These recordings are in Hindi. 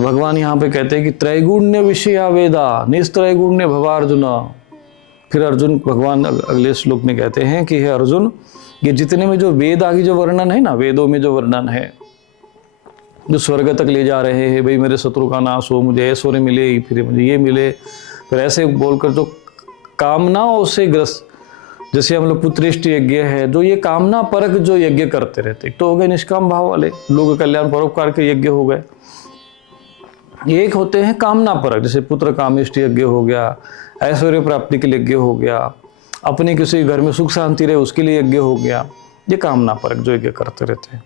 तो भगवान यहाँ पे कहते हैं कि त्रैगुण्य विषया वेदा निस्त्रैगुण्य भवार्जुन। फिर अर्जुन भगवान अगले श्लोक में कहते हैं कि हे अर्जुन, ये जितने में जो वेद आगे जो वर्णन है ना, वेदों में जो वर्णन है, जो स्वर्ग तक ले जा रहे हैं, भाई मेरे शत्रु का नाश हो, मुझे ऐश्वर्य मिले, फिर मुझे ये मिले, फिर ऐसे बोलकर जो कामनाओं से ग्रस्त, जैसे हम लोग पुत्रेष्टि यज्ञ है, जो ये कामना परक जो यज्ञ करते रहते, तो हो गए निष्काम भाव वाले लोग, कल्याण परोपकार के यज्ञ हो गए। एक होते हैं कामना परक, जैसे पुत्र कामेष्टि यज्ञ हो गया, ऐश्वर्य प्राप्ति के लिए यज्ञ हो गया, अपने किसी घर में सुख शांति रहे उसके लिए यज्ञ हो गया, ये कामना परक जो यज्ञ करते रहते हैं।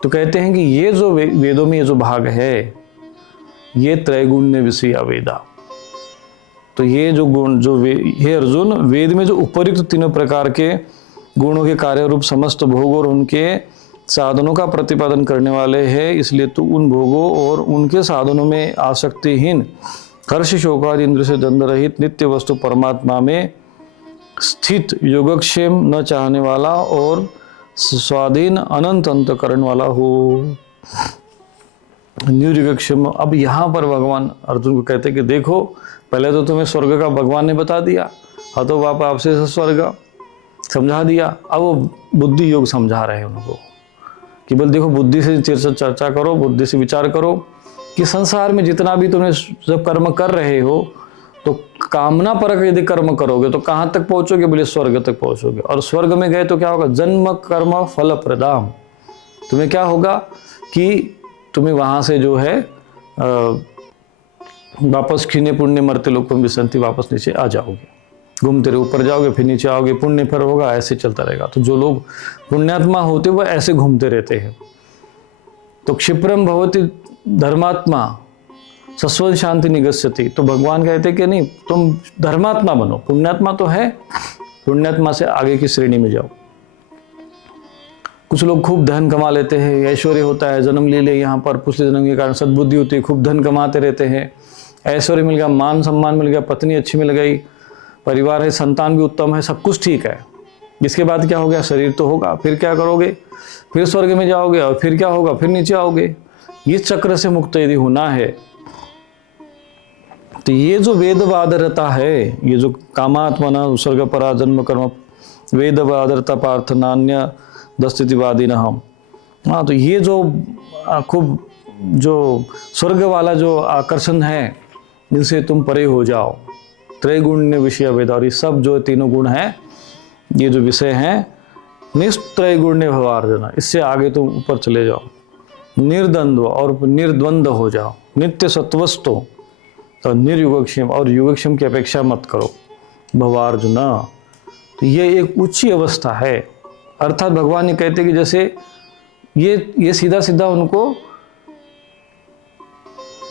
तो कहते हैं कि ये जो वेदों में ये जो भाग है, ये त्रैगुण्य विषया वेदा। तो ये जो गुण जो हे अर्जुन, वेद में जो उपयुक्त तीनों प्रकार के गुणों के कार्य रूप समस्त भोग और उनके साधनों का प्रतिपादन करने वाले हैं, इसलिए तू उन भोगों और उनके साधनों में आसक्तिहीन, हर्ष शोकादि इंद्र से द्वंद्व रहित नित्य वस्तु परमात्मा में स्थित, योगक्षेम न चाहने वाला और स्वाधीन अनंत अंतकरण वाला हो। निर्योगक्षेम। अब यहाँ पर भगवान अर्जुन को कहते कि देखो, पहले तो तुम्हें स्वर्ग का भगवान ने बता दिया, हतो बाप आपसे स्वर्ग समझा दिया, अब वो बुद्धि योग समझा रहे हैं उनको कि बोल देखो, बुद्धि से चर्चा करो, बुद्धि से विचार करो कि संसार में जितना भी तुमने जब कर्म कर रहे हो, तो कामना परक यदि कर्म करोगे तो कहाँ तक पहुंचोगे? बोले स्वर्ग तक पहुंचोगे। और स्वर्ग में गए तो क्या होगा? जन्म कर्म फल प्रदाम। तुम्हें क्या होगा कि तुम्हें वहां से जो है वापस खीने पुण्य मरते लोग में विसंति, वापस नीचे आ जाओगे, घूमते रहे, ऊपर जाओगे फिर नीचे आओगे, पुण्य फिर होगा, ऐसे चलता रहेगा। तो जो लोग पुण्यात्मा होते वह ऐसे घूमते रहते हैं। तो क्षिप्रम भवति धर्मात्मा सस्वन शांति निगस्यति। तो भगवान कहते कि नहीं, तुम धर्मात्मा बनो, पुण्यात्मा तो है, पुण्यात्मा से आगे की श्रेणी में जाओ। कुछ लोग खूब धन कमा लेते हैं, ऐश्वर्य होता है, जन्म ले ले यहाँ पर, पिछले जन्म के कारण सद्बुद्धि होती है, खूब धन कमाते रहते हैं, ऐश्वर्य मिल गया, मान सम्मान मिल गया, पत्नी अच्छी मिल गई, परिवार है, संतान भी उत्तम है, सब कुछ ठीक है। इसके बाद क्या हो गया? शरीर तो होगा, फिर क्या करोगे? फिर स्वर्ग में जाओगे, और फिर क्या होगा? फिर नीचे आओगे। इस चक्र से मुक्त यदि होना है तो ये जो वेदवादरता है, ये जो कामात्मना स्वर्ग परा जन्म कर्म वेदवादरता पार्थ नान्य दस्तिवादी न हम। हाँ, तो ये जो खूब जो स्वर्ग वाला जो आकर्षण है, इनसे तुम परे हो जाओ। त्रैगुण्य विषय वेद, और ये सब जो तीनों गुण हैं, ये जो विषय हैं, निस्त्रैगुण्य भवार्जुन, इससे आगे तुम ऊपर चले जाओ, निर्द्वंद्व और निर्द्वंद्व हो जाओ, नित्य सत्वस्तो, तो निर्युगक्षेम, और युगक्षेम की अपेक्षा मत करो भवार्जुन। तो ये एक उच्च अवस्था है। अर्थात भगवान ये कहते कि जैसे ये सीधा सीधा उनको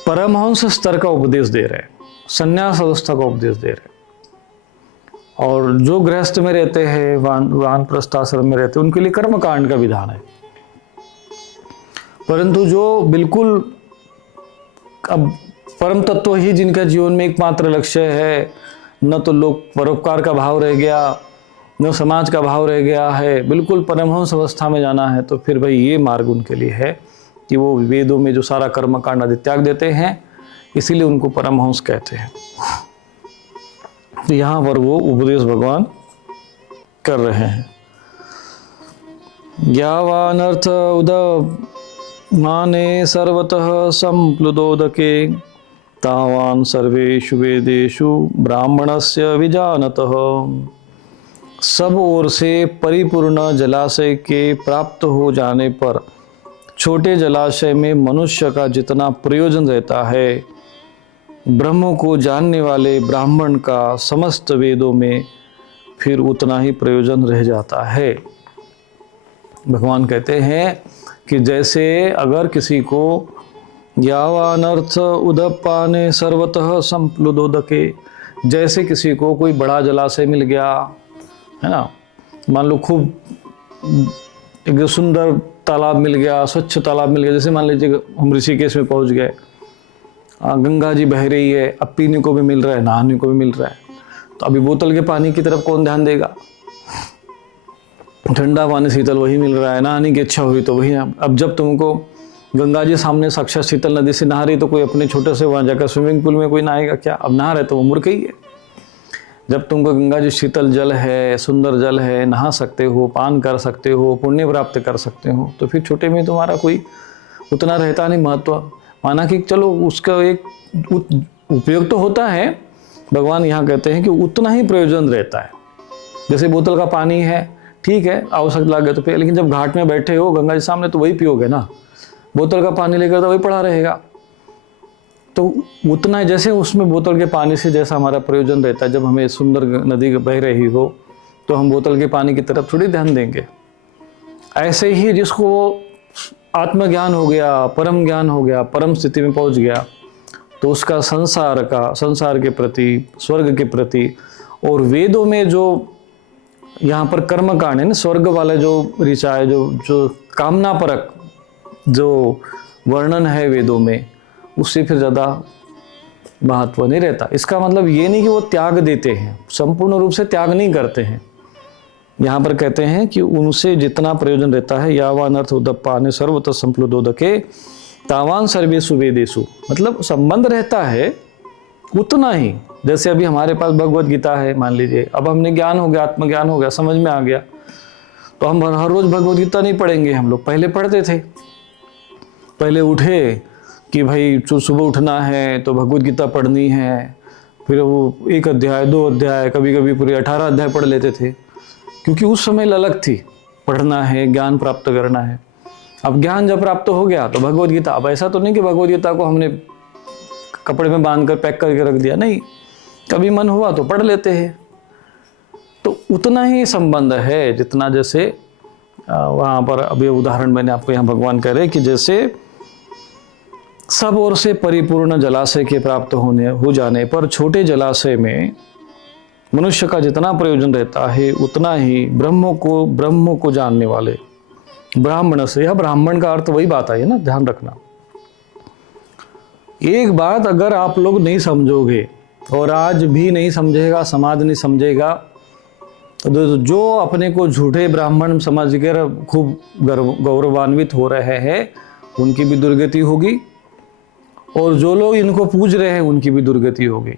परमहंस स्तर का उपदेश दे रहे हैं, संन्यास अवस्था का उपदेश दे रहे हैं। और जो गृहस्थ में रहते हैं, वानप्रस्थ आश्रम में रहते हैं, उनके लिए कर्म कांड का विधान है। परंतु जो बिल्कुल अब परम तत्व ही जिनका जीवन में एकमात्र लक्ष्य है, न तो लोक परोपकार का भाव रह गया, न समाज का भाव रह गया है, बिल्कुल परमहंस अवस्था में जाना है, तो फिर भाई ये मार्ग उनके लिए है कि वो वेदों में जो सारा कर्म कांड आदि त्याग देते हैं, इसीलिए उनको परमहंस कहते हैं। तो यहाँ पर वो उपदेश भगवान कर रहे हैं। ज्ञावानर्थ उदमाने सर्वतः संप्लुदोदके तावान सर्वेषु वेदेषु ब्राह्मणस्य विजानतः। सब ओर से परिपूर्ण जलाशय के प्राप्त हो जाने पर छोटे जलाशय में मनुष्य का जितना प्रयोजन रहता है, ब्रह्म को जानने वाले ब्राह्मण का समस्त वेदों में फिर उतना ही प्रयोजन रह जाता है। भगवान कहते हैं कि जैसे अगर किसी को यावानर्थ उदपाने सर्वतः संप्लुदोदके, जैसे किसी को कोई बड़ा जलाशय मिल गया है ना, मान लो खूब एक सुंदर तालाब मिल गया, स्वच्छ तालाब मिल गया, जैसे मान लीजिए हम ऋषिकेश में पहुंच गए, गंगा जी बह रही है, अब पीने को भी मिल रहा है, नहाने को भी मिल रहा है, तो अभी बोतल के पानी की तरफ कौन ध्यान देगा? ठंडा पानी शीतल वही मिल रहा है, नहाने की इच्छा हुई तो वही। अब जब तुमको गंगा जी सामने साक्षात शीतल नदी से नहा रही, तो कोई अपने छोटे से वहां जाकर स्विमिंग पूल में कोई नहाएगा क्या? अब नहा रहे तो वो मूर्ख ही है। जब तुमको गंगा जी शीतल जल है, सुंदर जल है, नहा सकते हो, पान कर सकते हो, पुण्य प्राप्त कर सकते हो, तो फिर छोटे में तुम्हारा कोई उतना रहता नहीं महत्व। माना कि चलो उसका एक उपयोग तो होता है, भगवान यहाँ कहते हैं कि उतना ही प्रयोजन रहता है। जैसे बोतल का पानी है, ठीक है, आवश्यक लगे तो पिए, लेकिन जब घाट में बैठे हो गंगा जी सामने तो वही पियोगे ना। बोतल का पानी लेकर तो वही पड़ा रहेगा। तो उतना जैसे उसमें बोतल के पानी से जैसा हमारा प्रयोजन रहता है, जब हमें सुंदर नदी बह रही हो तो हम बोतल के पानी की तरफ थोड़ी ध्यान देंगे। ऐसे ही जिसको आत्मज्ञान हो गया, परम ज्ञान हो गया, परम स्थिति में पहुंच गया, तो उसका संसार के प्रति, स्वर्ग के प्रति, और वेदों में जो यहाँ पर कर्म कांड है ना, स्वर्ग वाला जो ऋचा है, जो कामना परक जो वर्णन है वेदों में, उससे फिर ज़्यादा महत्व नहीं रहता। इसका मतलब ये नहीं कि वो त्याग देते हैं, संपूर्ण रूप से त्याग नहीं करते हैं। यहाँ पर कहते हैं कि उनसे जितना प्रयोजन रहता है, यावान अर्थ उदप्पाने सर्वतः संप्लुदोदके तावान सर्वेषु वेदेषु, मतलब संबंध रहता है उतना ही। जैसे अभी हमारे पास भगवत गीता है, मान लीजिए, अब हमने ज्ञान हो गया, आत्मज्ञान हो गया, समझ में आ गया, तो हम हर रोज भगवत गीता नहीं पढ़ेंगे। हम लोग पहले पढ़ते थे, पहले उठे कि भाई सुबह उठना है तो भगवत गीता पढ़नी है, फिर वो 1 अध्याय 2 अध्याय, कभी कभी पूरे 18 अध्याय पढ़ लेते थे, क्योंकि उस समय ललक थी, पढ़ना है, ज्ञान प्राप्त करना है। अब ज्ञान जब प्राप्त हो गया तो भगवत गीता, अब ऐसा तो नहीं कि भगवत गीता को हमने कपड़े में बांध कर पैक करके रख दिया, नहीं, कभी मन हुआ तो पढ़ लेते हैं। तो उतना ही संबंध है जितना, जैसे वहाँ पर अभी उदाहरण मैंने आपको यहाँ भगवान कह रहे कि जैसे सब ओर से परिपूर्ण जलाशय के प्राप्त हो जाने पर छोटे जलाशय में मनुष्य का जितना प्रयोजन रहता है, उतना ही ब्रह्म को जानने वाले ब्राह्मण से, यह ब्राह्मण का अर्थ वही बात आई है ना, ध्यान रखना। एक बात अगर आप लोग नहीं समझोगे, और आज भी नहीं समझेगा, समाज नहीं समझेगा, तो जो अपने को झूठे ब्राह्मण समझकर खूब गौरवान्वित हो रहे हैं, उनकी भी दुर्गति होगी, और जो लोग इनको पूज रहे हैं उनकी भी दुर्गति होगी।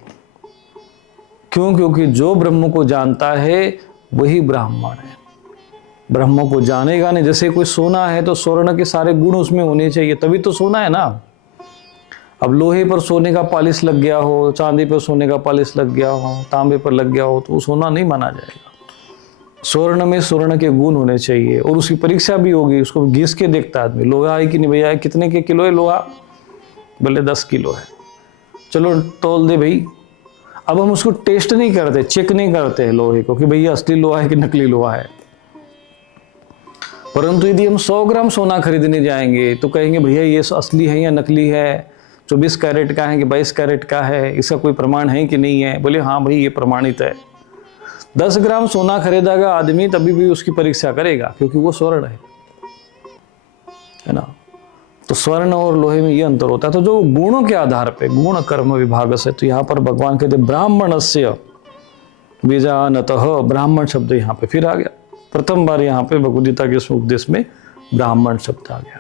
क्यों? क्योंकि जो ब्रह्म को जानता है वही ब्राह्मण है। ब्रह्म को जानेगा नहीं, जैसे कोई सोना है तो स्वर्ण के सारे गुण उसमें होने चाहिए, तभी तो सोना है ना। अब लोहे पर सोने का पॉलिश लग गया हो, चांदी पर सोने का पॉलिश लग गया हो, तांबे पर लग गया हो, तो वो सोना नहीं माना जाएगा। स्वर्ण में स्वर्ण के गुण होने चाहिए, और उसकी परीक्षा भी होगी, उसको घिस के देखता आदमी, लोहा है कि नहीं भैया, कितने के किलो है लोहा, बोले 10 किलो है, चलो तोल दे भाई। अब हम उसको टेस्ट नहीं करते, चेक नहीं करते हैं लोहे को कि भैया असली लोहा है कि नकली लोहा है। परंतु यदि हम 100 ग्राम सोना खरीदने जाएंगे तो कहेंगे भैया ये असली है या नकली है, 24 कैरेट का है कि 22 कैरेट का है, इसका कोई प्रमाण है कि नहीं है? बोले हाँ भाई ये प्रमाणित है। 10 ग्राम सोना खरीदेगा आदमी तभी भी उसकी परीक्षा करेगा, क्योंकि वो स्वर्ण है ना। तो स्वर्ण और लोहे में ये अंतर होता है। तो जो गुणों के आधार पे, गुण कर्म विभाग से, तो यहाँ पर भगवान कहते ब्राह्मणस्य बीजानतः, ब्राह्मण शब्द यहाँ पे फिर आ गया। प्रथम बार यहाँ पे भगवद गीता के उपदेश में ब्राह्मण शब्द आ गया।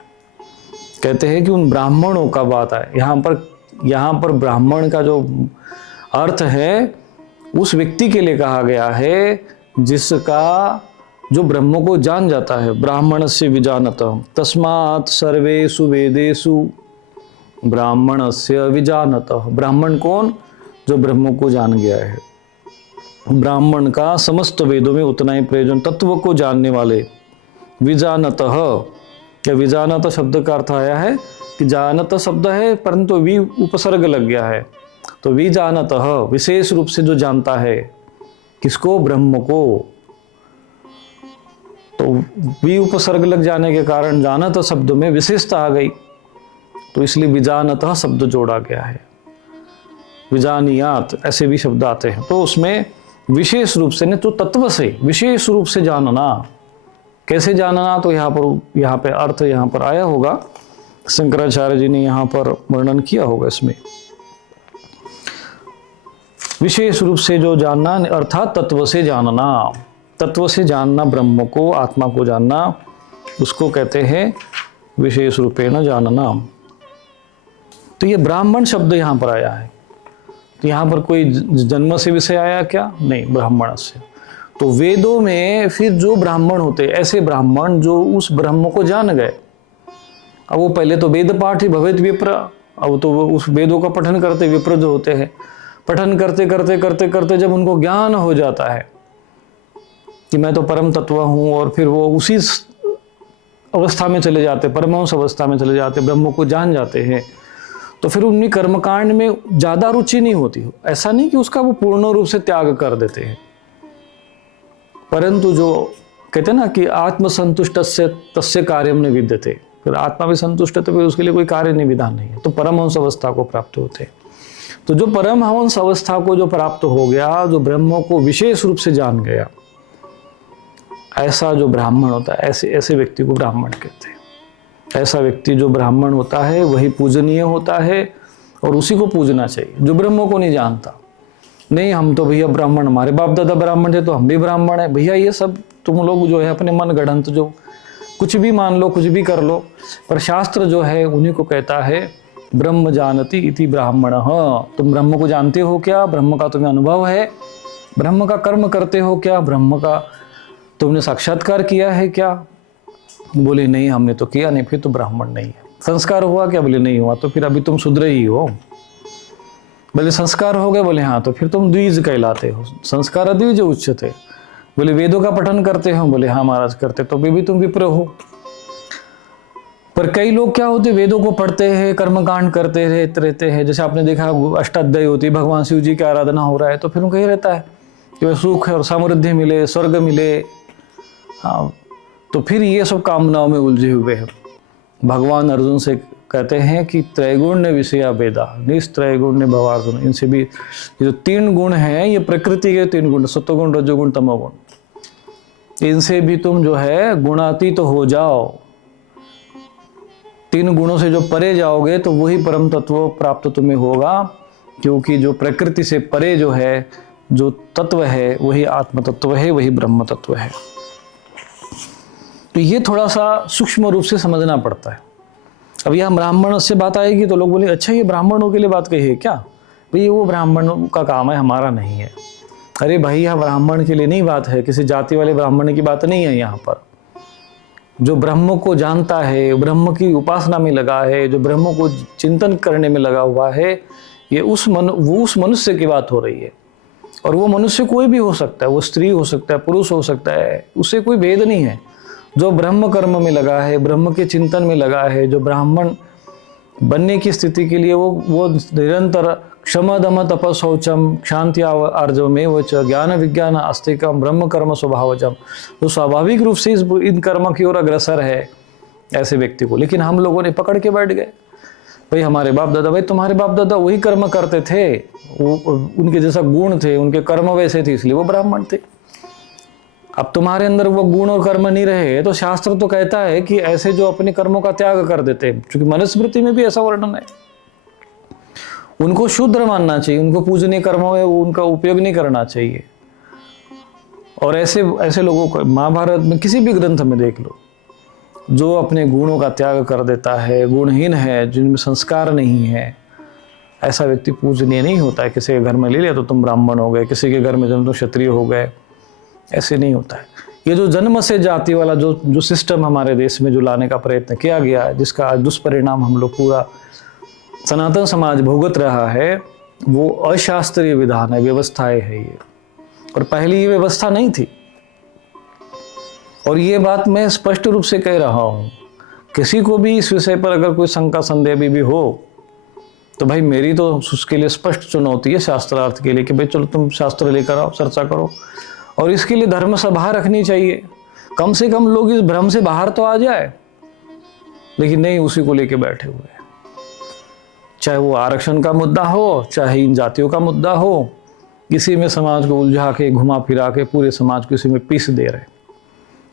कहते हैं कि उन ब्राह्मणों का बात है यहाँ पर ब्राह्मण का जो अर्थ है उस व्यक्ति के लिए कहा गया है जिसका, जो ब्रह्म को जान जाता है। ब्राह्मणस्य विजानतः तस्मात् सर्वेषु वेदेषु ब्राह्मणस्य विजानतः। ब्राह्मण कौन? जो ब्रह्म को जान गया है। ब्राह्मण का समस्त वेदों में उतना ही प्रयोजन, तत्व को जानने वाले। विजानतः, क्या विजानत शब्द का अर्थ आया है कि जानत शब्द है परंतु वी उपसर्ग लग गया है, तो विजानतः विशेष रूप से जो जानता है, किसको? ब्रह्म को। तो वी उपसर्ग लग जाने के कारण जानत शब्द में विशेषता आ गई, तो इसलिए विजानतः शब्द जोड़ा गया है। विजानियात ऐसे भी शब्द आते हैं, तो उसमें विशेष रूप से, नहीं तो तत्व से विशेष रूप से जानना। कैसे जानना? तो यहाँ पे अर्थ यहाँ पर आया होगा, शंकराचार्य जी ने यहाँ पर वर्णन किया होगा इसमें। विशेष रूप से जो जानना, अर्थात तत्व से जानना। तत्व से जानना, ब्रह्म को, आत्मा को जानना, उसको कहते हैं विशेष रूपेण जानना। तो ये ब्राह्मण शब्द यहाँ पर आया है। तो यहाँ पर कोई जन्म से विषय आया क्या? नहीं, ब्राह्मण से। तो वेदों में फिर जो ब्राह्मण होते, ऐसे ब्राह्मण जो उस ब्रह्म को जान गए। अब वो पहले तो वेद पाठ ही भवेत विप्र, अब तो वो उस वेदों का पठन करते विप्र जो होते हैं, पठन करते करते करते करते जब उनको ज्ञान हो जाता है कि मैं तो परम तत्व हूँ, और फिर वो उसी अवस्था में चले जाते, परमहंस अवस्था में चले जाते, ब्रह्म को जान जाते हैं, तो फिर उनकी कर्मकांड में ज़्यादा रुचि नहीं होती। ऐसा नहीं कि उसका वो पूर्ण रूप से त्याग कर देते हैं, परंतु जो कहते हैं ना कि आत्मसंतुष्ट तस्य कार्यम न विद्यते, फिर आत्मा भी संतुष्ट है तो फिर उसके लिए कोई कार्य नहीं विधान नहीं है, तो परमहंस अवस्था को प्राप्त होते हैं। तो जो परमहंस अवस्था को जो प्राप्त हो गया, जो ब्रह्म को विशेष रूप से जान गया, ऐसा जो ब्राह्मण होता है, ऐसे व्यक्ति को ब्राह्मण कहते हैं। ऐसा व्यक्ति जो ब्राह्मण होता है वही पूजनीय होता है, और उसी को पूजना चाहिए जो ब्रह्म को नहीं जानता। नहीं हम तो भैया ब्राह्मण, हमारे बाप दादा ब्राह्मण थे तो हम भी ब्राह्मण हैं। भैया ये सब तुम लोग जो है अपने मन गढ़ंत जो कुछ भी मान लो, कुछ भी कर लो, पर शास्त्र जो है उन्हीं को कहता है ब्रह्म जानति इति ब्राह्मण। हाँ, तुम ब्रह्म को जानते हो क्या? ब्रह्म का तुम्हें अनुभव है? ब्रह्म का कर्म करते हो क्या? ब्रह्म का तुमने साक्षात्कार किया है क्या? बोले नहीं हमने तो किया नहीं, फिर तो ब्राह्मण नहीं है। संस्कार हुआ क्या? बोले नहीं हुआ, तो फिर अभी तुम शुद्र ही हो। बोले संस्कार हो गए? बोले हाँ, तो फिर तुम द्विज कहलाते हो। संस्कार द्विज उच्यते। बोले वेदों का पठन करते हो? बोले हाँ महाराज करते, तो भी तुम विप्र हो। पर कई लोग क्या होते, वेदों को पढ़ते हैं, कर्मकांड करते रहते हैं। जैसे आपने देखा अष्टाध्यायी होती है, भगवान शिव जी की आराधना हो रहा है, तो फिर उनको ये रहता है कि वह सुख और समृद्धि मिले, स्वर्ग मिले। हाँ, तो फिर ये सब कामनाओं में उलझे हुए हैं। भगवान अर्जुन से कहते हैं कि त्रैगुण्य विषया वेदा निस्त्रैगुण्य भवार्जुन। इनसे भी ये जो 3 गुण हैं, ये प्रकृति के 3 गुण, सत्वगुण, रजोगुण, तमोगुण, इनसे भी तुम जो है गुणातीत तो हो जाओ। 3 गुणों से जो परे जाओगे तो वही परम तत्व प्राप्त तुम्हें होगा, क्योंकि जो प्रकृति से परे जो है, जो तत्व है, वही आत्म तत्व है, वही ब्रह्म तत्व है। तो ये थोड़ा सा सूक्ष्म रूप से समझना पड़ता है। अब यहाँ ब्राह्मण से बात आएगी तो लोग बोले अच्छा ये ब्राह्मणों के लिए बात कही है क्या? भाई वो ब्राह्मणों का काम है, हमारा नहीं है। अरे भाई यहाँ ब्राह्मण के लिए नहीं बात है, किसी जाति वाले ब्राह्मण की बात नहीं है। यहाँ पर जो ब्रह्म को जानता है, ब्रह्म की उपासना में लगा है, जो ब्रह्म को चिंतन करने में लगा हुआ है, ये उस मनुष्य की बात हो रही है। और वो मनुष्य कोई भी हो सकता है, वो स्त्री हो सकता है, पुरुष हो सकता है, उससे कोई भेद नहीं है। जो ब्रह्म कर्म में लगा है, ब्रह्म के चिंतन में लगा है, जो ब्राह्मण बनने की स्थिति के लिए वो निरंतर क्षम दम तप शौचम क्षांति आर्जवमेव च ज्ञान विज्ञान आस्तिकम ब्रह्म कर्म स्वभावजम, तो स्वाभाविक रूप से इन कर्म की ओर अग्रसर है ऐसे व्यक्ति को। लेकिन हम लोगों ने पकड़ के बैठ गए, भाई हमारे बाप दादा, भाई तुम्हारे बाप दादा वही कर्म करते थे, वो उनके जैसा गुण थे, उनके कर्म वैसे थे, इसलिए वो ब्राह्मण थे। अब तुम्हारे अंदर वो गुण और कर्म नहीं रहे, तो शास्त्र तो कहता है कि ऐसे जो अपने कर्मों का त्याग कर देते हैं, क्योंकि मनुस्मृति में भी ऐसा वर्णन है, उनको शूद्र मानना चाहिए, उनको पूजनीय कर्मों में उनका उपयोग नहीं करना चाहिए। और ऐसे लोगों को महाभारत में किसी भी ग्रंथ में देख लो, जो अपने गुणों का त्याग कर देता है, गुणहीन है, जिनमें संस्कार नहीं है, ऐसा व्यक्ति पूजनीय नहीं होता है। किसी के घर में ले लिया तो तुम ब्राह्मण हो गए, किसी के घर में जन्म तो क्षत्रिय हो गए, ऐसे नहीं होता है। ये जो जन्म से जाति वाला जो सिस्टम हमारे देश में जो लाने का प्रयत्न किया गया है, जिसका दुष्परिणाम हम लोग पूरा सनातन समाज भुगत रहा है, वो अशास्त्रीय विधान है, व्यवस्थाएं है ये। और पहले ये व्यवस्था नहीं थी। और ये बात मैं स्पष्ट रूप से कह रहा हूँ, किसी को भी इस विषय पर अगर कोई शंका संदेह भी हो, तो भाई मेरी तो उसके लिए स्पष्ट चुनौती है शास्त्रार्थ के लिए कि भाई चलो तुम शास्त्र लेकर आओ, चर्चा करो, और इसके लिए धर्म सभा रखनी चाहिए। कम से कम लोग इस भ्रम से बाहर तो आ जाए। लेकिन नहीं, उसी को लेके बैठे हुए हैं। चाहे वो आरक्षण का मुद्दा हो, चाहे इन जातियों का मुद्दा हो, इसी में समाज को उलझा के, घुमा फिरा के पूरे समाज को इसी में पीस दे रहे।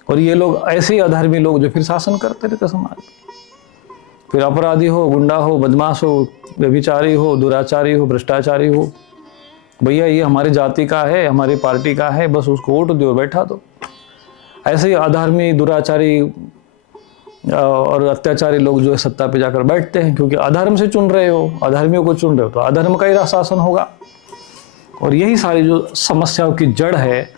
और ये लोग ऐसे ही अधर्मी लोग जो फिर शासन करते रहते समाज में। फिर अपराधी हो, गुंडा हो, बदमाश हो, व्यभिचारी हो, दुराचारी हो, भ्रष्टाचारी हो, भैया ये हमारी जाति का है, हमारी पार्टी का है, बस उसको वोट दो, बैठा दो। ऐसे ही अधर्मी, दुराचारी, और अत्याचारी लोग जो है सत्ता पे जाकर बैठते हैं, क्योंकि अधर्म से चुन रहे हो, अधर्मियों को चुन रहे हो तो अधर्म का ही शासन होगा। और यही सारी जो समस्याओं की जड़ है,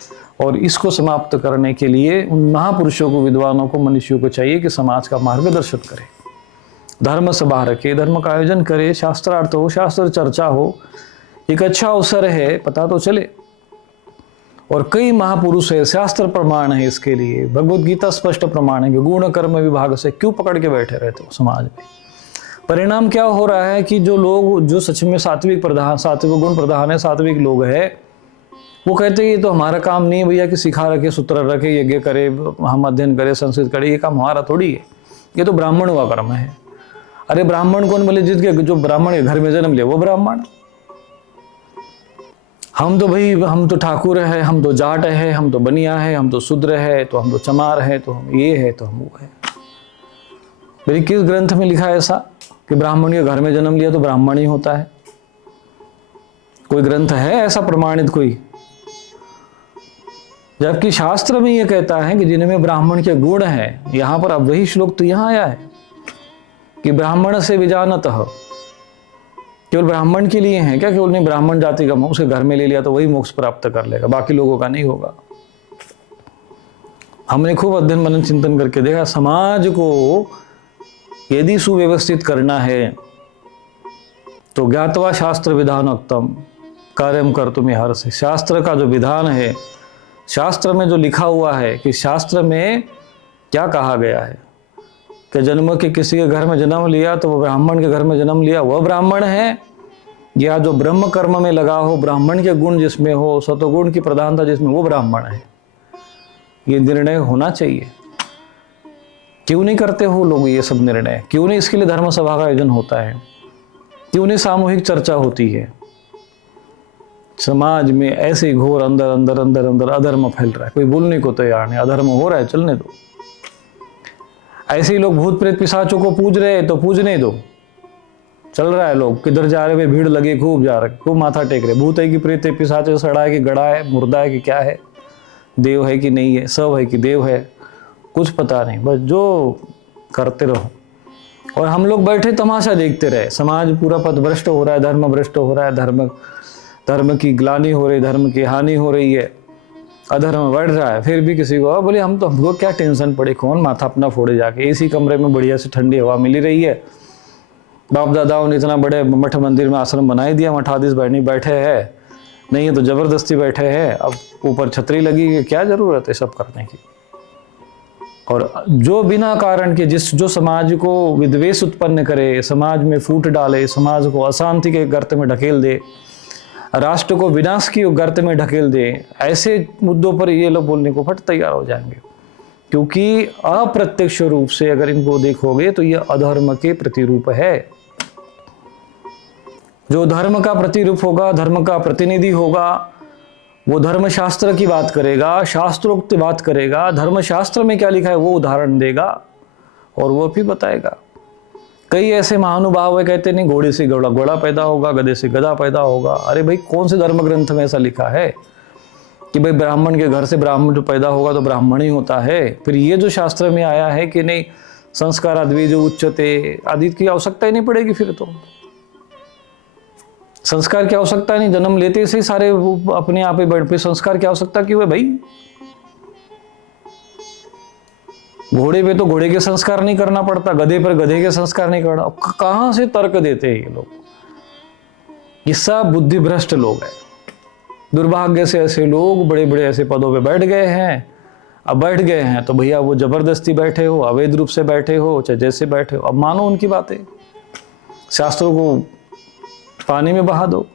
और इसको समाप्त करने के लिए उन महापुरुषों को, विद्वानों को, मनुष्यों को चाहिए कि समाज का मार्गदर्शन करे, धर्म सभा रखे, धर्म का आयोजन करे, शास्त्रार्थ हो, शास्त्र चर्चा हो। एक अच्छा अवसर है, पता तो चले। और कई महापुरुष है, शास्त्र प्रमाण है इसके लिए, भगवत गीता स्पष्ट प्रमाण है कि गुण कर्म विभाग से क्यों पकड़ के बैठे रहते हो समाज में। परिणाम क्या हो रहा है कि जो लोग जो सच में सात्विक गुण प्रधान है, सात्विक लोग है, वो कहते हैं ये तो हमारा काम नहीं है भैया कि सिखा रखे, सूत्र रखे, यज्ञ करे, हम अध्ययन करें, संस्कृत करे, ये काम हमारा थोड़ी है, ये तो ब्राह्मण हुआ कर्म है। अरे ब्राह्मण कौन बोले? जिसके जो ब्राह्मण के घर में जन्म लिया वो ब्राह्मण। हम तो भाई, हम तो ठाकुर है, हम तो जाट है, हम तो बनिया है, हम तो शूद्र है, तो हम तो चमार है, तो हम ये है, तो हम वो है। मेरी किस ग्रंथ में लिखा है ऐसा कि ब्राह्मण के घर में जन्म लिया तो ब्राह्मण ही होता है? कोई ग्रंथ है ऐसा प्रमाणित कोई? जबकि शास्त्र में यह कहता है कि जिनमें ब्राह्मण के गुण हैं, यहां पर अब वही श्लोक तो यहां आया है कि ब्राह्मण से विजानतः, केवल ब्राह्मण के लिए है क्या? केवल नहीं, ब्राह्मण जाति का उसके घर में ले लिया तो वही मोक्ष प्राप्त कर लेगा, बाकी लोगों का नहीं होगा। हमने खूब अध्ययन मनन चिंतन करके देखा, समाज को यदि सुव्यवस्थित करना है तो ज्ञातवा शास्त्र विधानोक्तम कार्यम कर्तुम हर्षि। शास्त्र का जो विधान है, शास्त्र में जो लिखा हुआ है कि शास्त्र में क्या कहा गया है कि जन्म के किसी के घर में जन्म लिया तो वो ब्राह्मण के घर में जन्म लिया, वह ब्राह्मण है, या जो ब्रह्म कर्म में लगा हो, ब्राह्मण के गुण जिसमें हो, सतोगुण की प्रधानता जिसमें, वो ब्राह्मण है। ये निर्णय होना चाहिए। क्यों नहीं करते हो लोग ये सब निर्णय? क्यों नहीं इसके लिए धर्म सभा का आयोजन होता है? क्यों नहीं सामूहिक चर्चा होती है? समाज में ऐसे घोर अंदर अंदर अंदर अंदर अधर्म फैल रहा है, कोई बोलने को तैयार नहीं। अधर्म हो रहा है, चलने दो। ऐसे ही लोग भूत प्रेत पिशाचों को पूज रहे हैं तो पूजने दो, चल रहा है। लोग किधर जा रहे, भीड़ लगे, खूब जा रहे, खूब माथा टेक रहे। भूत है कि प्रेत है, पिशाच है, सड़ा है कि गड़ा है, मुर्दा है कि क्या है, देव है कि नहीं है, सब है कि देव है, कुछ पता नहीं, बस जो करते रहो। और हम लोग बैठे तमाशा देखते रहे। समाज पूरा पथभ्रष्ट हो रहा है, धर्म भ्रष्ट हो रहा है, धर्म की ग्लानि हो रही, धर्म की हानि हो रही है, अधर्म बढ़ रहा है। फिर भी किसी को बोले हमको क्या टेंशन पड़े, कौन माथा अपना फोड़े, जाके इसी कमरे में बढ़िया से ठंडी हवा मिली रही है। बाप दादाओं ने इतना बड़े मठ मंदिर में आश्रम बनाई दिया, मठाधीश बहनी बैठे हैं, नहीं है तो जबरदस्ती बैठे हैं। अब ऊपर छतरी लगी, क्या जरूरत है सब करने की? और जो बिना कारण के जो समाज को विद्वेष उत्पन्न करे, समाज में फूट डाले, समाज को अशांति के गर्त में ढकेल दे, राष्ट्र को विनाश की गर्त में ढकेल दे, ऐसे मुद्दों पर ये लोग बोलने को फट तैयार हो जाएंगे। क्योंकि अप्रत्यक्ष रूप से अगर इनको देखोगे तो ये अधर्म के प्रतिरूप है। जो धर्म का प्रतिरूप होगा, धर्म का प्रतिनिधि होगा, वो धर्म शास्त्र की बात करेगा, शास्त्रोक्त बात करेगा, धर्म शास्त्र में क्या लिखा है वो उदाहरण देगा और वो भी बताएगा। कई ऐसे महानुभाव है, कहते नहीं घोड़े से घोड़ा पैदा होगा, गधे से गधा पैदा होगा। अरे भाई, कौन से धर्म ग्रंथ में ऐसा लिखा है कि भाई ब्राह्मण के घर से ब्राह्मण जो पैदा होगा तो ब्राह्मण ही होता है? फिर ये जो शास्त्र में आया है कि नहीं संस्कार आदि जो उच्चते आदि की आवश्यकता ही नहीं पड़ेगी। फिर तो संस्कार की आवश्यकता नहीं, जन्म लेते से सारे अपने आप ही बैठ पे संस्कार की आवश्यकता क्यों है भाई? घोड़े पे तो घोड़े के संस्कार नहीं करना पड़ता, गधे पर गधे के संस्कार नहीं करना। कहां से तर्क देते हैं ये लोग? ये सब बुद्धि भ्रष्ट लोग हैं। दुर्भाग्य से ऐसे लोग बड़े बड़े ऐसे पदों पे बैठ गए हैं। अब बैठ गए हैं तो भैया वो जबरदस्ती बैठे हो, अवैध रूप से बैठे हो, चाहे जैसे बैठे हो, अब मानो उनकी बातें। शास्त्रों को पानी में बहा दो।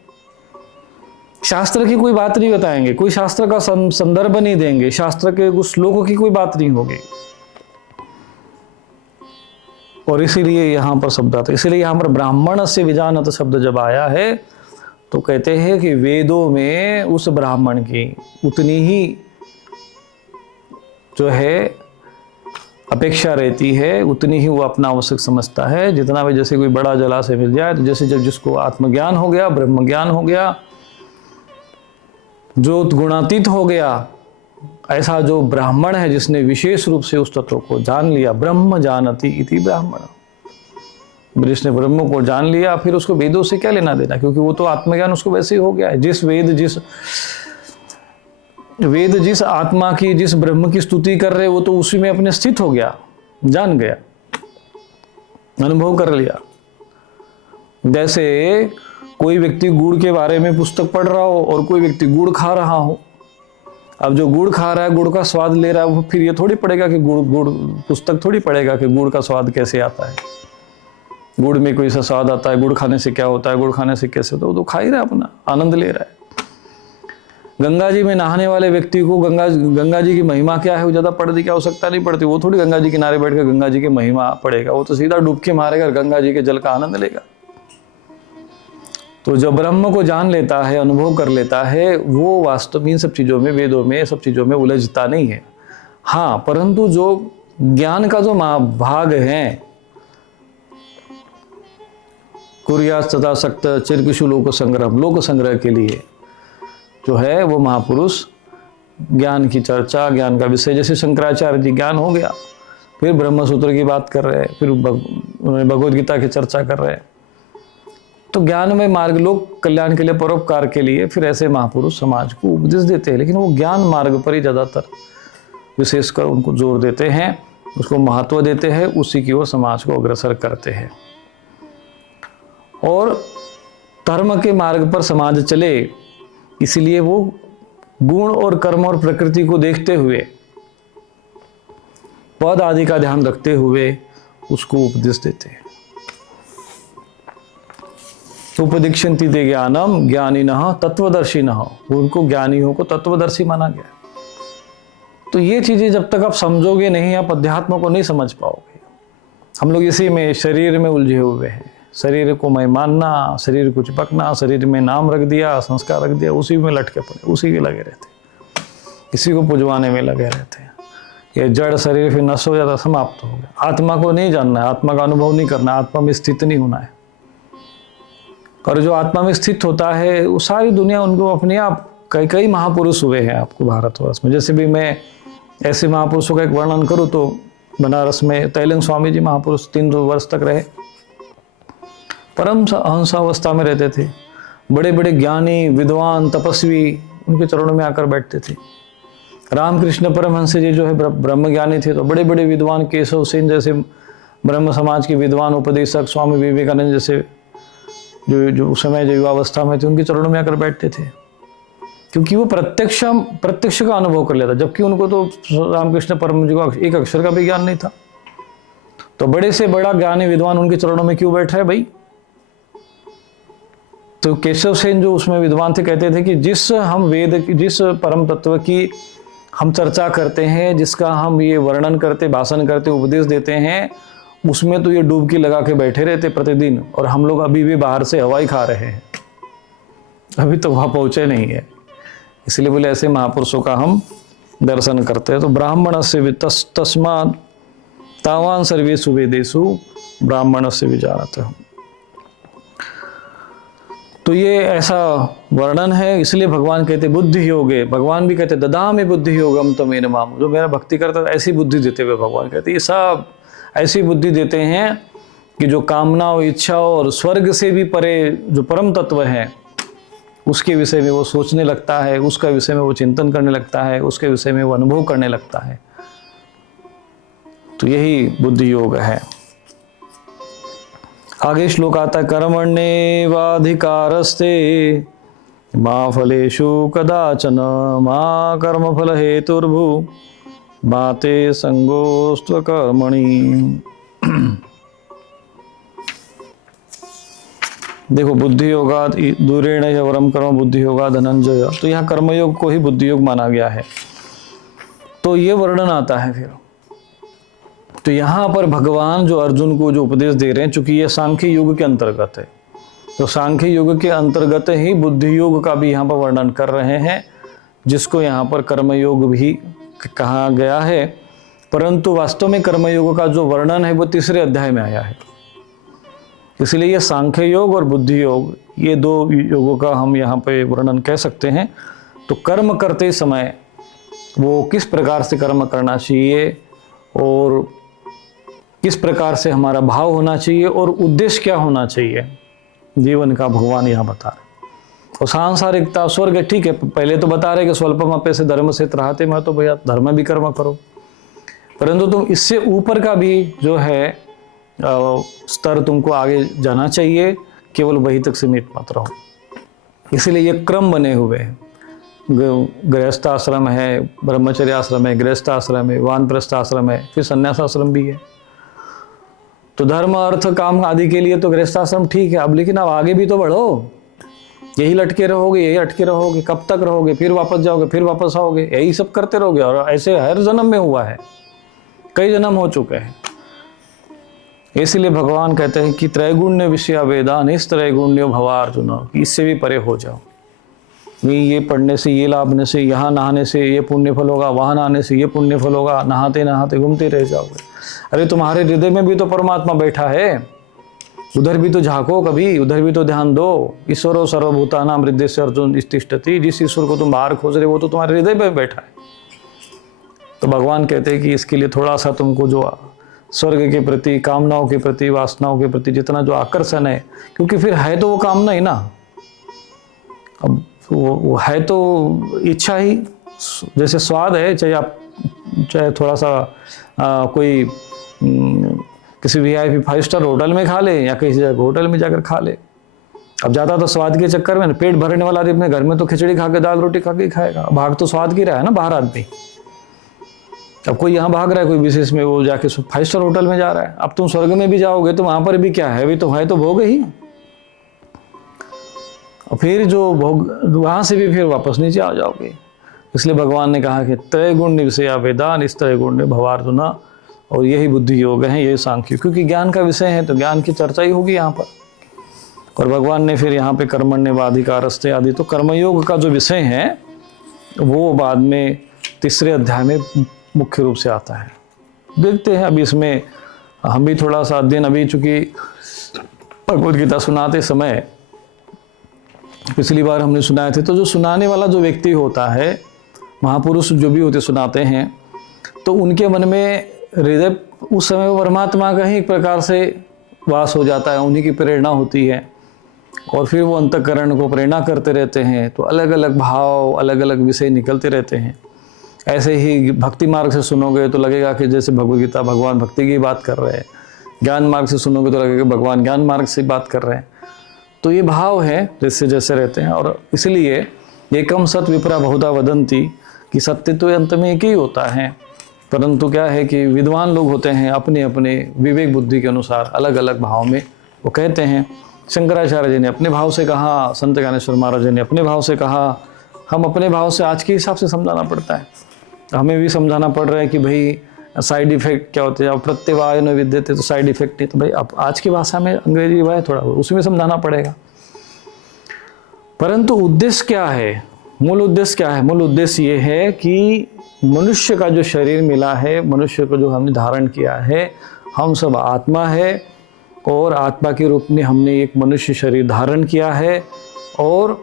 शास्त्र की कोई बात नहीं बताएंगे, कोई शास्त्र का संदर्भ नहीं देंगे, शास्त्र के कुछ श्लोकों की कोई बात नहीं होगी। और इसीलिए यहां पर शब्द आता है। इसीलिए यहां पर ब्राह्मण से विजानत शब्द जब आया है तो कहते हैं कि वेदों में उस ब्राह्मण की उतनी ही जो है अपेक्षा रहती है, उतनी ही वो अपना आवश्यक समझता है जितना भी। जैसे कोई बड़ा जलाशय मिल जाए तो जैसे जब जिसको आत्मज्ञान हो गया, ब्रह्म ज्ञान हो गया, जो गुणातीत हो गया, ऐसा जो ब्राह्मण है जिसने विशेष रूप से उस तत्व को जान लिया, ब्रह्म जानति इति ब्राह्मण, जिसने ब्रह्म को जान लिया, फिर उसको वेदों से क्या लेना देना, क्योंकि वो तो आत्मज्ञान उसको वैसे ही हो गया है। जिस वेद जिस आत्मा की, जिस ब्रह्म की स्तुति कर रहे, वो तो उसी में अपने स्थित हो गया, जान गया, अनुभव कर लिया। जैसे कोई व्यक्ति गुड़ के बारे में पुस्तक पढ़ रहा हो और कोई व्यक्ति गुड़ खा रहा हो। अब जो गुड़ खा रहा है, गुड़ का स्वाद ले रहा है, वो फिर ये थोड़ी पढ़ेगा कि गुड़ पुस्तक थोड़ी पढ़ेगा कि गुड़ का स्वाद कैसे आता है, गुड़ में कोई सा स्वाद आता है, गुड़ खाने से क्या होता है, गुड़ खाने से कैसे होता है, वो तो खा ही रहा है, अपना आनंद ले रहा है। गंगा जी में नहाने वाले व्यक्ति को गंगा जी की महिमा क्या है वो ज़्यादा पढ़ने की आवश्यकता नहीं पड़ती। वो थोड़ी गंगा जी किनारे बैठ कर गंगा जी की महिमा पढ़ेगा, वो तो सीधा डुबकी मारेगा और गंगा जी के जल का आनंद लेगा। तो जो ब्रह्म को जान लेता है, अनुभव कर लेता है, वो वास्तव में इन सब चीज़ों में, वेदों में, सब चीज़ों में उलझता नहीं है। हाँ, परंतु जो ज्ञान का जो भाग है, कुर्यास तथा सक्त चिरकिशु लोक संग्रह के लिए जो है वो महापुरुष ज्ञान की चर्चा, ज्ञान का विषय, जैसे शंकराचार्य जी ज्ञान हो गया, फिर ब्रह्म सूत्र की बात कर रहे हैं, फिर उन्होंने भगवद गीता की चर्चा कर रहे हैं। तो ज्ञान में मार्ग, लोक कल्याण के लिए, परोपकार के लिए फिर ऐसे महापुरुष समाज को उपदेश देते हैं, लेकिन वो ज्ञान मार्ग पर ही ज़्यादातर विशेषकर उनको जोर देते हैं, उसको महत्व देते हैं, उसी की ओर समाज को अग्रसर करते हैं। और धर्म के मार्ग पर समाज चले, इसलिए वो गुण और कर्म और प्रकृति को देखते हुए, पद आदि का ध्यान रखते हुए उसको उपदेश देते हैं। उपदीक्षन्ति ते ज्ञानम ज्ञानिनः तत्वदर्शिनः, उनको ज्ञानियों को तत्वदर्शी माना गया। तो ये चीजें जब तक आप समझोगे नहीं, आप अध्यात्म को नहीं समझ पाओगे। हम लोग इसी में, शरीर में उलझे हुए हैं। शरीर को मैं मानना, शरीर को चिपकना, शरीर में नाम रख दिया, संस्कार रख दिया, उसी में लटके पड़े, उसी के लगे रहते, इसी को पुजवाने में लगे रहते हैं। ये जड़ शरीर फिर नष्ट हो जाता, समाप्त हो गया। आत्मा को नहीं जानना है, आत्मा का अनुभव नहीं करना, आत्मा में स्थित नहीं होना है। और जो आत्मा में स्थित होता है, वो सारी दुनिया उनको अपने आप, कई महापुरुष हुए हैं आपको भारतवर्ष में। जैसे भी मैं ऐसे महापुरुषों का एक वर्णन करूँ तो बनारस में तैलंग स्वामी जी महापुरुष 300 वर्ष तक रहे, परम हंसावस्था में रहते थे। बड़े बड़े ज्ञानी, विद्वान, तपस्वी उनके चरणों में आकर बैठते थे। रामकृष्ण परमहंस जी जो है ब्रह्म ज्ञानी थे, तो बड़े बड़े विद्वान, केशव सेन जैसे ब्रह्म समाज के विद्वान उपदेशक, स्वामी विवेकानंद जैसे जो उस समय जो युवावस्था में थे, उनके चरणों में आकर बैठते थे, क्योंकि वो प्रत्यक्ष का अनुभव कर लेता। जबकि उनको तो रामकृष्ण परमहंस जी को एक अक्षर का भी ज्ञान नहीं था। तो बड़े से बड़ा ज्ञानी विद्वान उनके चरणों में क्यों बैठ रहे भाई? तो केशव सेन जो उसमें विद्वान थे, कहते थे कि जिस परम तत्व की हम चर्चा करते हैं, जिसका हम ये वर्णन करते, भाषण करते, उपदेश देते हैं, उसमें तो ये डुबकी लगा के बैठे रहते प्रतिदिन, और हम लोग अभी भी बाहर से हवाई खा रहे हैं, अभी तो वहां पहुंचे नहीं है। इसलिए बोले ऐसे महापुरुषों का हम दर्शन करते हैं। तो ब्राह्मण से तस्मात् तावान सर्वेषु वेदेषु ब्राह्मण से विचारते हैं। तो ये ऐसा वर्णन है, इसलिए भगवान कहते बुद्धि योगे, भगवान भी कहते ददामि बुद्धि योगम तमेन माम, जो मेरा भक्ति करता है ऐसी बुद्धि देते हुए भगवान कहते ये सब ऐसी बुद्धि देते हैं कि जो कामनाओं, इच्छाओं और स्वर्ग से भी परे जो परम तत्व है उसके विषय में वो सोचने लगता है, उसका विषय में वो चिंतन करने लगता है, उसके विषय में वो अनुभव करने लगता है। तो यही बुद्धि योग है। आगे श्लोक आता है कर्मण्येवाधिकारस्ते मा फलेषु कदाचन मा कर्मफल हेतुर्भु मा ते संगोस्त्व कर्मणि। देखो बुद्धि योगा दूरेण वरम कर्म बुद्धि योगा धनंजय, तो यहाँ कर्मयोग को ही बुद्धि योग माना गया है। तो ये वर्णन आता है फिर। तो यहाँ पर भगवान जो अर्जुन को जो उपदेश दे रहे हैं, चूंकि ये सांख्य युग के अंतर्गत है, तो सांख्य युग के अंतर्गत ही बुद्धि योग का भी यहाँ पर वर्णन कर रहे हैं, जिसको यहाँ पर कर्मयोग भी कहा गया है। परंतु वास्तव में कर्मयोग का जो वर्णन है वो 3 अध्याय में आया है, इसलिए ये सांख्य योग और बुद्धि योग, ये 2 योगों का हम यहाँ पे वर्णन कह सकते हैं। तो कर्म करते समय वो किस प्रकार से कर्म करना चाहिए और किस प्रकार से हमारा भाव होना चाहिए और उद्देश्य क्या होना चाहिए जीवन का, भगवान यहाँ बता रहे। और सांसारिकता स्वर्ग ठीक है, पहले तो बता रहे कि स्वल्पम अप्यस्य धर्म से त्राहते, मैं तो भैया धर्म भी कर्म करो, परंतु तुम इससे ऊपर का भी जो है स्तर तुमको आगे जाना चाहिए, केवल वही तक सीमित मत रहो। इसीलिए ये क्रम बने हुए हैं। गृहस्थ आश्रम है, ब्रह्मचर्य आश्रम है, गृहस्थ आश्रम है, वानप्रस्थ आश्रम है, फिर संन्यास आश्रम भी है। तो धर्म अर्थ काम आदि के लिए तो गृहस्थ आश्रम ठीक है, अब लेकिन अब आगे भी तो बढ़ो। यही लटके रहोगे, यही अटके रहोगे, कब तक रहोगे? फिर वापस जाओगे, फिर वापस आओगे, यही सब करते रहोगे। और ऐसे हर जन्म में हुआ है, कई जन्म हो चुके हैं। इसलिए भगवान कहते हैं कि त्रैगुण्य विषय वेदा निस्त्रैगुण्यो भवार्जुन, इससे भी परे हो जाओ। ये पढ़ने से, ये लाभने से, यहाँ नहाने से ये पुण्य फल होगा, वहाँ नहाने से ये पुण्य फल होगा, नहाते नहाते घूमते रह जाओगे। अरे तुम्हारे हृदय में भी तो परमात्मा बैठा है, उधर भी तो झांको कभी, उधर भी तो ध्यान दो। ईश्वरो सर्वभूतानां हृदय से अर्जुन तिष्ठति, जिस ईश्वर को तुम बाहर खोज रहे हो वो तो तुम्हारे हृदय में बैठा है। तो भगवान कहते हैं कि इसके लिए थोड़ा सा तुमको जो स्वर्ग के प्रति, कामनाओं के प्रति, वासनाओं के प्रति जितना जो आकर्षण है, क्योंकि फिर है तो वो कामना ही ना, अब वो है तो इच्छा ही। जैसे स्वाद है, चाहे थोड़ा सा कोई किसी VIP 5 स्टार होटल में खा ले या किसी जगह होटल में जाकर खा ले। अब जाता तो स्वाद के चक्कर में, पेट भरने वाला आदमी अपने घर में तो खिचड़ी खा के, दाल रोटी खा के खाएगा। भाग तो स्वाद की रहा है ना बाहर आदमी। अब कोई यहाँ भाग रहा है, कोई विशेष में वो जाके 5 स्टार होटल में जा रहा है। अब तुम स्वर्ग में भी जाओगे तो वहां पर भी क्या है, अभी तो है तो भोग ही। और फिर जो भोग, वहां से भी फिर वापस नीचे आ जाओगे। इसलिए भगवान ने कहा कि त्रैगुण्य विषया वेदा निस्त्रैगुण्य भवार्जुना, और यही बुद्धि योग है, यही सांख्य, क्योंकि ज्ञान का विषय है तो ज्ञान की चर्चा ही होगी यहाँ पर। और भगवान ने फिर यहाँ पे कर्मण्यवाधिकारस्ते आदि, तो कर्मयोग का जो विषय है वो बाद में तीसरे अध्याय में मुख्य रूप से आता है। देखते हैं, अभी इसमें हम भी थोड़ा सा अध्ययन, अभी चूंकि भगवद गीता सुनाते समय पिछली बार हमने सुनाए थे, तो जो सुनाने वाला जो व्यक्ति होता है, महापुरुष जो भी होते सुनाते हैं, तो उनके मन में हृदय उस समय वो परमात्मा का ही एक प्रकार से वास हो जाता है, उन्हीं की प्रेरणा होती है। और फिर वो अंतःकरण को प्रेरणा करते रहते हैं, तो अलग अलग भाव, अलग अलग विषय निकलते रहते हैं। ऐसे ही भक्ति मार्ग से सुनोगे तो लगेगा कि जैसे भगवद गीता भगवान भक्ति की बात कर रहे हैं, ज्ञान मार्ग से सुनोगे तो लगेगा भगवान ज्ञान मार्ग से बात कर रहे हैं। तो ये भाव है जैसे जैसे रहते हैं। और इसलिए एकम सत विप्रा बहुधा वदंती, कि सत्य तो अंत में एक ही होता है, परंतु क्या है कि विद्वान लोग होते हैं अपने अपने विवेक बुद्धि के अनुसार अलग अलग भाव में वो कहते हैं। शंकराचार्य जी ने अपने भाव से कहा, संत ज्ञानेश्वर महाराज जी ने अपने भाव से कहा, हम अपने भाव से आज के हिसाब से समझाना पड़ता है। हमें भी समझाना पड़ रहा है कि भाई साइड इफेक्ट क्या होते हैं, अब प्रत्यवाय न विद्यते, तो साइड इफेक्ट नहीं, तो भाई अब आज की भाषा में अंग्रेजी है थोड़ा, उसमें समझाना पड़ेगा। परंतु उद्देश्य क्या है, मूल उद्देश्य क्या है? मूल उद्देश्य ये है कि मनुष्य का जो शरीर मिला है, मनुष्य को जो हमने धारण किया है, हम सब आत्मा है, और आत्मा के रूप में हमने एक मनुष्य शरीर धारण किया है, और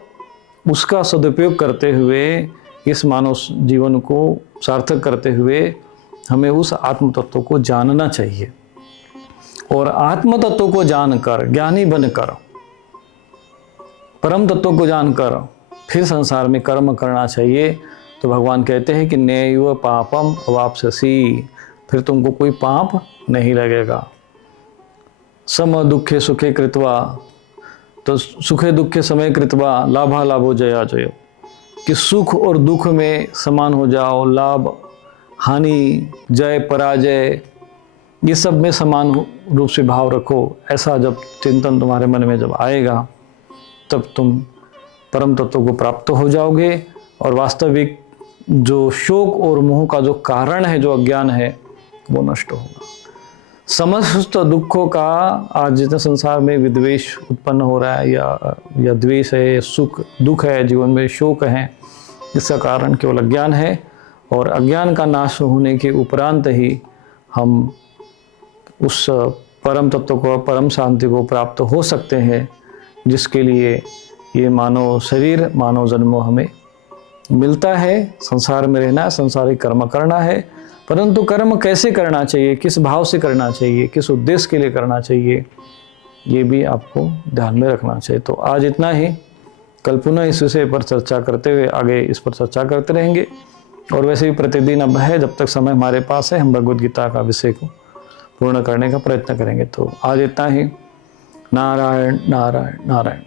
उसका सदुपयोग करते हुए, इस मानव जीवन को सार्थक करते हुए हमें उस आत्म तत्व को जानना चाहिए। और आत्म तत्व को जानकर, ज्ञानी बनकर, परम तत्व को जानकर फिर संसार में कर्म करना चाहिए। तो भगवान कहते हैं कि नैव पापम अवाप्स्यसि, फिर तुमको कोई पाप नहीं लगेगा। सम दुखे सुखे कृत्वा, तो सुखे दुखे समय कृत्वा लाभा लाभो जया जयो, कि सुख और दुख में समान हो जाओ, लाभ हानि, जय पराजय, ये सब में समान रूप से भाव रखो। ऐसा जब चिंतन तुम्हारे मन में जब आएगा, तब तुम परम तत्व को प्राप्त हो जाओगे, और वास्तविक जो शोक और मोह का जो कारण है, जो अज्ञान है, वो नष्ट होगा। समस्त दुखों का आज जितने संसार में विद्वेष उत्पन्न हो रहा है, या द्वेष है, सुख दुख है, जीवन में शोक है, इसका कारण केवल अज्ञान है। और अज्ञान का नाश होने के उपरांत ही हम उस परम तत्व को, परम शांति को प्राप्त हो सकते हैं, जिसके लिए ये मानव शरीर, मानव जन्म हमें मिलता है, संसार में रहना है, संसारिक कर्म करना है, परंतु कर्म कैसे करना चाहिए, किस भाव से करना चाहिए, किस उद्देश्य के लिए करना चाहिए, ये भी आपको ध्यान में रखना चाहिए। तो आज इतना ही, कल पुनः इस विषय पर चर्चा करते हुए आगे इस पर चर्चा करते रहेंगे। और वैसे भी प्रतिदिन अब है, जब तक समय हमारे पास है हम भगवद गीता का विषय को पूर्ण करने का प्रयत्न करेंगे। तो आज इतना ही। नारायण नारायण नारायण।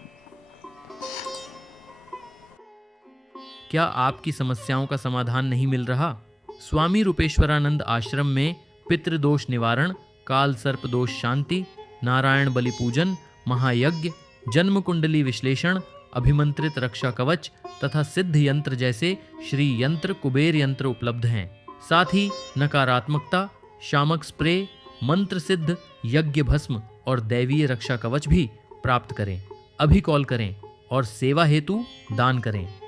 क्या आपकी समस्याओं का समाधान नहीं मिल रहा? स्वामी रूपेश्वरानंद आश्रम में पितृदोष निवारण, काल सर्प दोष शांति, नारायण बलि पूजन, महायज्ञ, जन्म कुंडली विश्लेषण, अभिमंत्रित रक्षा कवच तथा सिद्ध यंत्र जैसे श्री यंत्र, कुबेर यंत्र उपलब्ध हैं। साथ ही नकारात्मकता, शामक स्प्रे, मंत्र सिद्ध यज्ञ भस्म और दैवीय रक्षा कवच भी प्राप्त करें। अभी कॉल करें और सेवा हेतु दान करें।